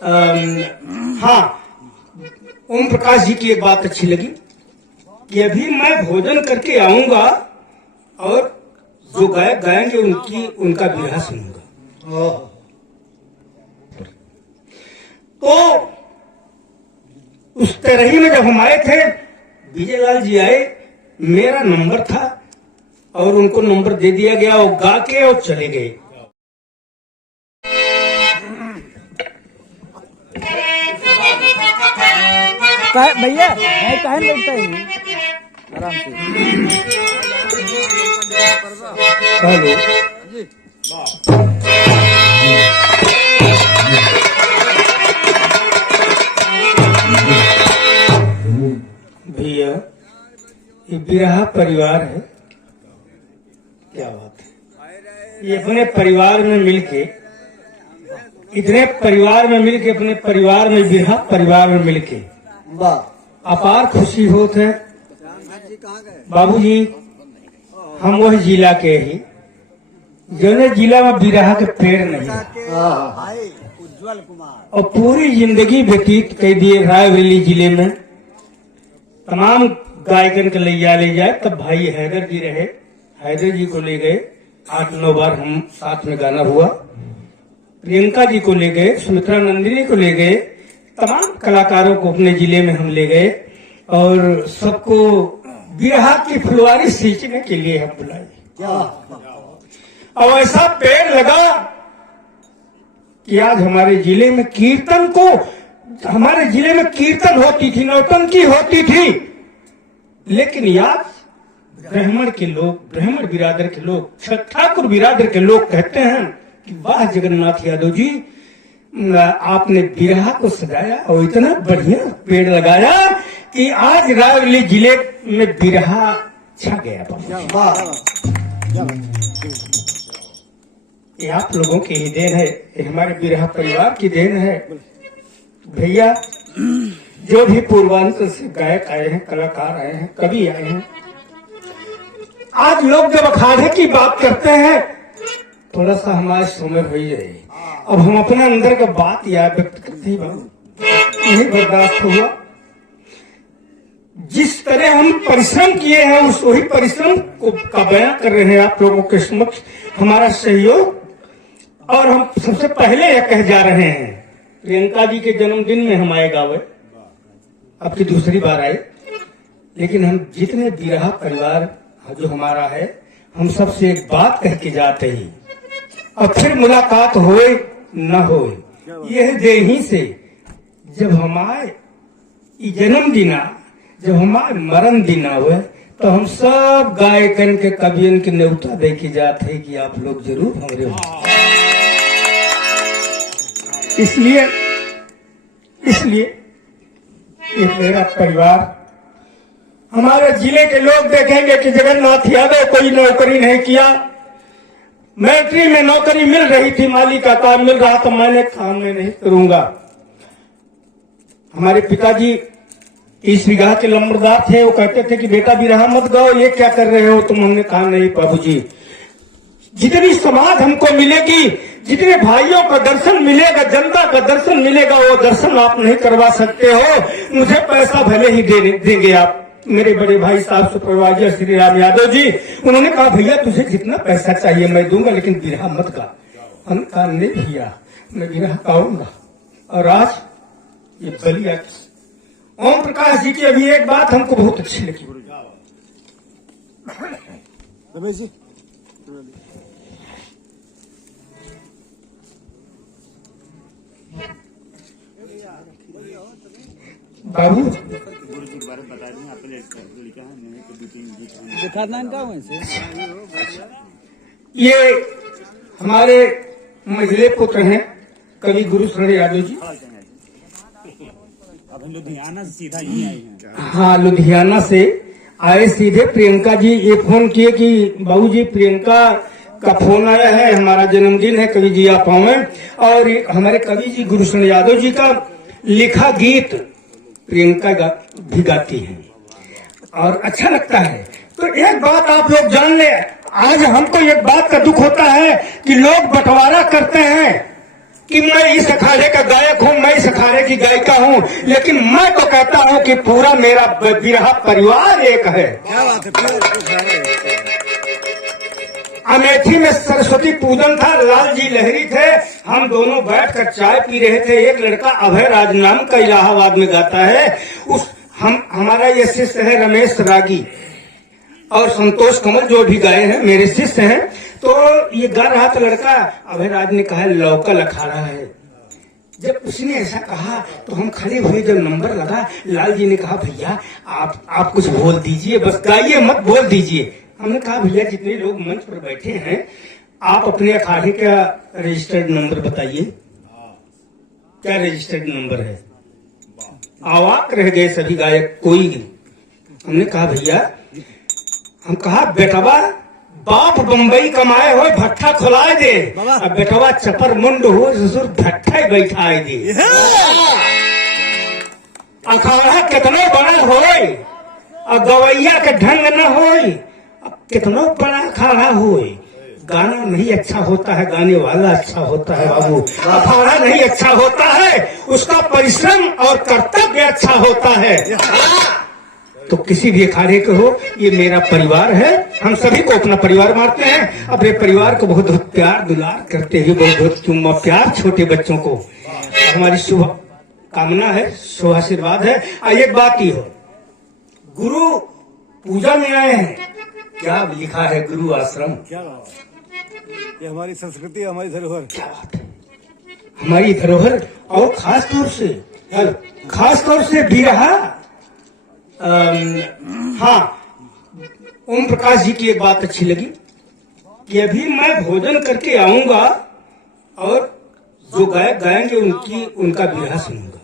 हाँ, ओम प्रकाश जी की एक बात अच्छी लगी कि अभी मैं भोजन करके आऊंगा और जो गायक गाएंगे उनका बिरहा सुनूंगा। तो उस तरह में जब हम आए थे, विजयलाल जी आए, मेरा नंबर था और उनको नंबर दे दिया गया, वो गा के और चले गए। भैया मैं कहाँ बैठता है आराम से। हेलो भैया, ये बिरहा परिवार है। क्या बात है, ये अपने परिवार में मिलके, इतने परिवार में मिलके, अपने परिवार में बिरहा परिवार में मिलके अपार खुशी होत है। बाबूजी, हम वही जिला के ही, जो जिला में बिरहा के पेड़ नहीं उज्जवल कुमार, और पूरी जिंदगी व्यतीत कर दिए रायबरेली जिले में। तमाम गायकन के ले जाए, तब भाई हैदर जी रहे, हैदर जी को ले गए, 8-9 बार हम साथ में गाना हुआ। प्रियंका जी को ले गए, सुमित्रा नंदिनी को ले गए, तमाम कलाकारों को अपने जिले में हम ले गए और सबको बिरहा की फुलवारी सींचने के लिए हम बुलाए। और ऐसा पेड़ लगा कि आज हमारे जिले में कीर्तन होती थी, नौटंकी होती थी, लेकिन आज ब्राह्मण बिरादर के लोग, ठाकुर बिरादर के लोग कहते हैं कि वाह जगन्नाथ यादव जी, आपने बिरहा को सजाया और इतना बढ़िया पेड़ लगाया कि आज रायबरेली जिले में बिरहा छा गया। ये आप लोगों की ही देन है, ये हमारे बिरहा परिवार की देन है। भैया, जो भी पूर्वांचल से गायक आए हैं, कलाकार आए हैं, कवि आए हैं, आज लोग जब अखाड़े की बात करते हैं, थोड़ा सा हमारे सुमर हो ही रही। अब हम अपने अंदर का बात याद व्यक्त करते ही बाबू नहीं बर्दाश्त हुआ। जिस तरह हम परिश्रम किए हैं, उस वही परिश्रम का बयान कर रहे हैं आप लोगों के समक्ष, हमारा सहयोग। और हम सबसे पहले यह कह जा रहे हैं, प्रियंका जी के जन्मदिन में हम आए गावे, अब की दूसरी बार आए, लेकिन हम जितने बिरहा परिवार जो हमारा है, हम सबसे एक बात कह के जाते हैं, और फिर मुलाकात होए न होए, यह देही से जब हमारे जन्मदिन, जब हमारे मरण दिन आवे, तो हम सब गायकन के कवियन के न्योता दे के जाते हैं कि आप लोग जरूर हमारे हो। इसलिए ये मेरा परिवार, हमारे जिले के लोग देखेंगे कि जगन्नाथ यादव कोई नौकरी नहीं किया, मैट्री में नौकरी मिल रही थी, माली का काम मिल रहा, तो मैंने काम में नहीं करूंगा। हमारे पिताजी 30 बीघा के लंबरदार थे, वो कहते थे कि बेटा बिरहा मत गाओ, ये क्या कर रहे हो तुम। हमने कहा नहीं बाबूजी, जितनी समाज हमको मिलेगी, जितने भाइयों का दर्शन मिलेगा, जनता का दर्शन मिलेगा, वो दर्शन आप नहीं करवा सकते हो। मुझे पैसा भले ही देंगे आप। मेरे बड़े भाई साहब सुपरवाइजर श्री राम यादव जी, उन्होंने कहा भैया तुझे जितना पैसा चाहिए मैं दूंगा, लेकिन बिरहा मत गा। हमने कहा नहीं भैया, मैं बिरहा गाऊंगा। और आज ये बलिया ओम प्रकाश जी की अभी एक बात हमको बहुत अच्छी लगी। बाबू गुरुजी के बारे में बता दें, आपके लड़का है दिखाना इनका वैसे। ये हमारे मझले पुत्र हैं कवि गुरु शरण यादव जी। अब हम लुधियाना से सीधा यहीं आए हैं। हाँ, लुधियाना से आए सीधे। प्रियंका जी ये फोन किए कि बाबूजी प्रियंका का फोन आया है, हमारा जन्मदिन है, कवि जी आप आए। और हमारे कवि जी गुरु शरण यादव जी का लिखा गीत प्रियंका भी गाती हैं और अच्छा लगता है। तो एक बात आप लोग जान ले, आज हमको एक बात का दुख होता है कि लोग बंटवारा करते हैं कि मैं इस अखाड़े का गायक हूँ, मैं गाने की गायिका हूँ, लेकिन मैं तो कहता हूँ कि पूरा मेरा बिरहा परिवार एक है। क्या बात है, फिर अमेठी में सरस्वती पूजन था, लाल जी लहरी थे, हम दोनों बैठकर चाय पी रहे थे। एक लड़का अभय राज नाम का इलाहाबाद में गाता है, हमारा ये शिष्य है रमेश रागी और संतोष कमल जो भी गाए हैं मेरे शिष्य हैं। तो ये गा रहा था लड़का, अभय राज ने कहा लौकल अखाड़ा है। जब उसने ऐसा कहा तो हम खड़े हुए, जब नंबर लगा लाल जी ने कहा भैया आप कुछ बोल दीजिए, बस गाइए मत बोल दीजिए। हमने कहा भैया जितने लोग मंच पर बैठे हैं आप अपने अखाड़े का रजिस्टर्ड नंबर बताइए, क्या रजिस्टर्ड नंबर है। अवाक रह गए सभी गायक, कोई। हमने कहा भैया, हम कहा बेटवा बाप बम्बई कमाए हो भट्ठा खुलाए दे, अब बेटवा चपर मुंड हो ससुर भट्ठा बैठाए दे। अखाड़ा कितना बड़ा होए और गवैया के ढंग न होए, कितना बड़ा अखाड़ा होए, गाना नहीं अच्छा होता है, गाने वाला अच्छा होता है बाबू। अखाड़ा नहीं अच्छा होता है, उसका परिश्रम और कर्तव्य अच्छा होता है। तो किसी भी अखाड़े के हो, ये मेरा परिवार है, हम सभी को अपना परिवार मानते हैं। अपने परिवार को बहुत बहुत प्यार दुलार करते हुए, बहुत बहुत चुम्मा प्यार छोटे बच्चों को हमारी शुभ कामना है, शुभ आशीर्वाद है। एक बात ही हो, गुरु पूजा में आए हैं, क्या लिखा है गुरु आश्रम। क्या बात है, ये हमारी संस्कृति, हमारी धरोहर। क्या बात है, हमारी धरोहर। और खास तौर से बिरहा। हाँ, ओम प्रकाश जी की एक बात अच्छी लगी कि अभी मैं भोजन करके आऊंगा और जो गायक गाएंगे उनका बिरहा सुनूंगा।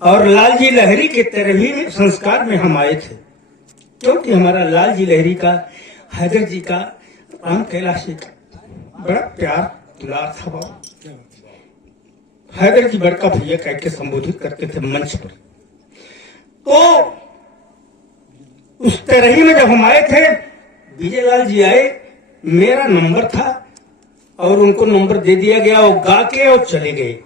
और लाल जी लहरी के तरह संस्कार में हम आए थे, क्योंकि हमारा लाल जी लहरी का, हैदर जी का, राम कैलाशी का बड़ा प्यार दुलार था बाबू। हैदर जी बड़का भैया कह के संबोधित करते थे मंच पर। तो उस तरह ही में जब हम आए थे, विजयलाल जी आए, मेरा नंबर था और उनको नंबर दे दिया गया, और गा के और चले गए।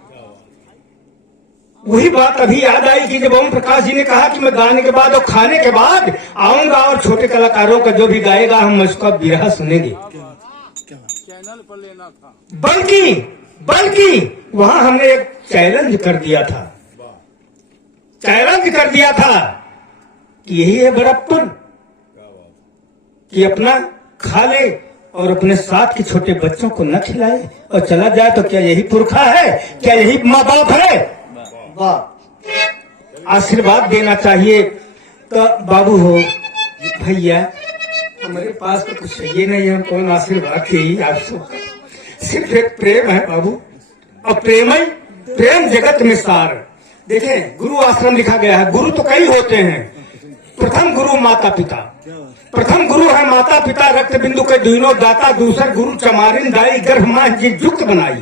वही बात अभी याद आई कि जब ओम प्रकाश जी ने कहा कि मैं गाने के बाद और खाने के बाद आऊंगा और छोटे कलाकारों का जो भी गाएगा हम उसका बिरहा सुनेंगे। चैनल पर लेना था, बल्कि वहां हमने एक चैलेंज कर दिया था, कि यही है बड़प्पन कि अपना खा ले और अपने साथ के छोटे बच्चों को न खिलाए और चला जाए। तो क्या यही पुरखा है, क्या यही माँ बाप है। आशीर्वाद देना चाहिए। तो बाबू हो भैया, हमारे पास तो कुछ ये नहीं है, हम कौन आशीर्वाद के आप सबका, सिर्फ एक प्रेम है बाबू, और प्रेम जगत में सार। देखें, गुरु आश्रम लिखा गया है, गुरु तो कई होते हैं। प्रथम गुरु माता पिता, प्रथम गुरु है माता पिता, रक्त बिंदु के दुइनो दाता। दूसर गुरु चमारिन दाई, गर्भ माँ जी जुक्त बनाई।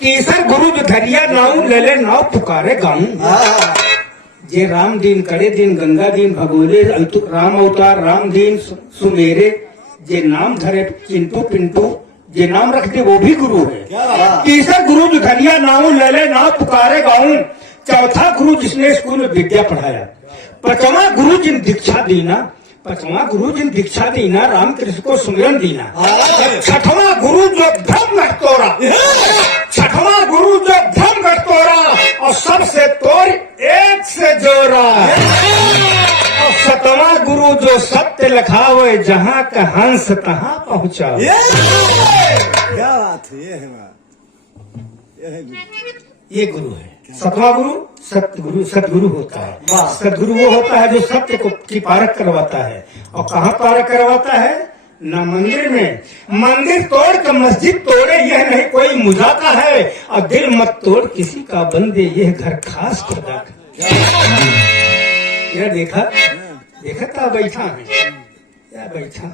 तीसर गुरु जो धरिया नाऊ, ले नाव पुकारे गाऊं। जे राम दीन करे दिन, गंगा दीन भगोले, राम अवतार राम दीन सुमेरे। जे नाम धरे चिंटू पिंटू, जे नाम रखते वो भी गुरु है। तीसरा गुरु जो धरिया नाऊ, ले नाव पुकारे गाऊं। चौथा गुरु जिसने स्कूल में विद्या पढ़ाया। पांचवा गुरु जिन दीक्षा दीना, राम कृष्ण को सुमिरन दीना। छठवां गुरु जो धर्म तोड़ा, और सबसे तोड़ एक से जोड़ा। और सतवां गुरु जो सत्य लखावे, जहाँ का हंस तहाँ पहुँचा। क्या बात है, ये है ये गुरु है। सतवां गुरु सतगुरु होता है। सतगुरु वो होता है जो सत्य को की पारक करवाता है। और कहाँ पारक करवाता है? ना मंदिर में। मंदिर तोड़ कर मस्जिद तोड़े, यह नहीं कोई मुजाका है। और दिल मत तोड़ किसी का बंदे, यह घर खास खुदा का। यह देखा था बैठा है, या बैठा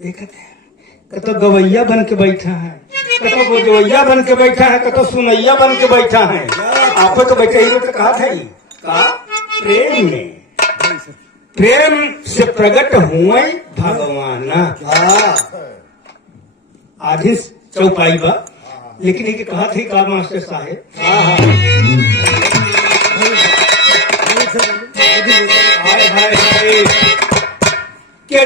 देखा था, कतो गवैया बन के बैठा है, कतो गोजवैया बन के बैठा है, कतो सुनैया बन के बैठा है। आपको तो बैठे ही तो कहा था, कहा प्रेम में, प्रेम से प्रकट हुए भगवान। आधी चौपाई बा, लेकिन ये कहा थे का मास्टर साहेब हाय हाय हाय के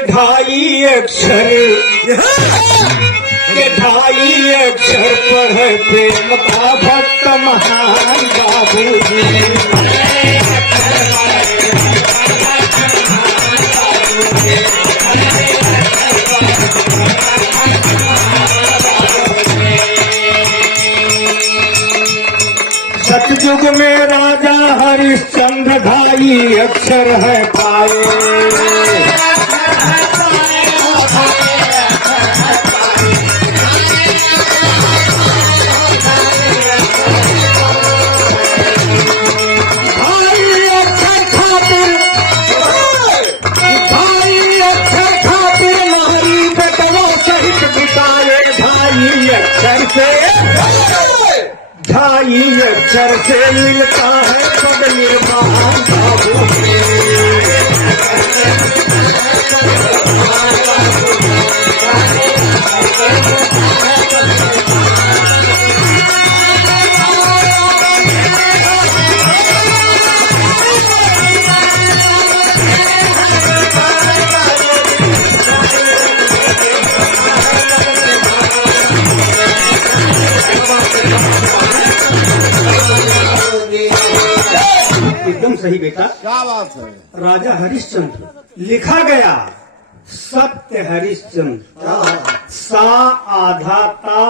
ढाई अक्षर पढ़े प्रेम का भक्त महान बाबूजी सतयुग में राजा हरिश्चंद्र ढाई अक्षर है पाए ढाई अक्षर से मिलता है पद निर्माण बाबू एकदम सही बेटा। क्या बात है। राजा हरिश्चंद्र लिखा गया सत्य हरिश्चंद्र सा आधा ता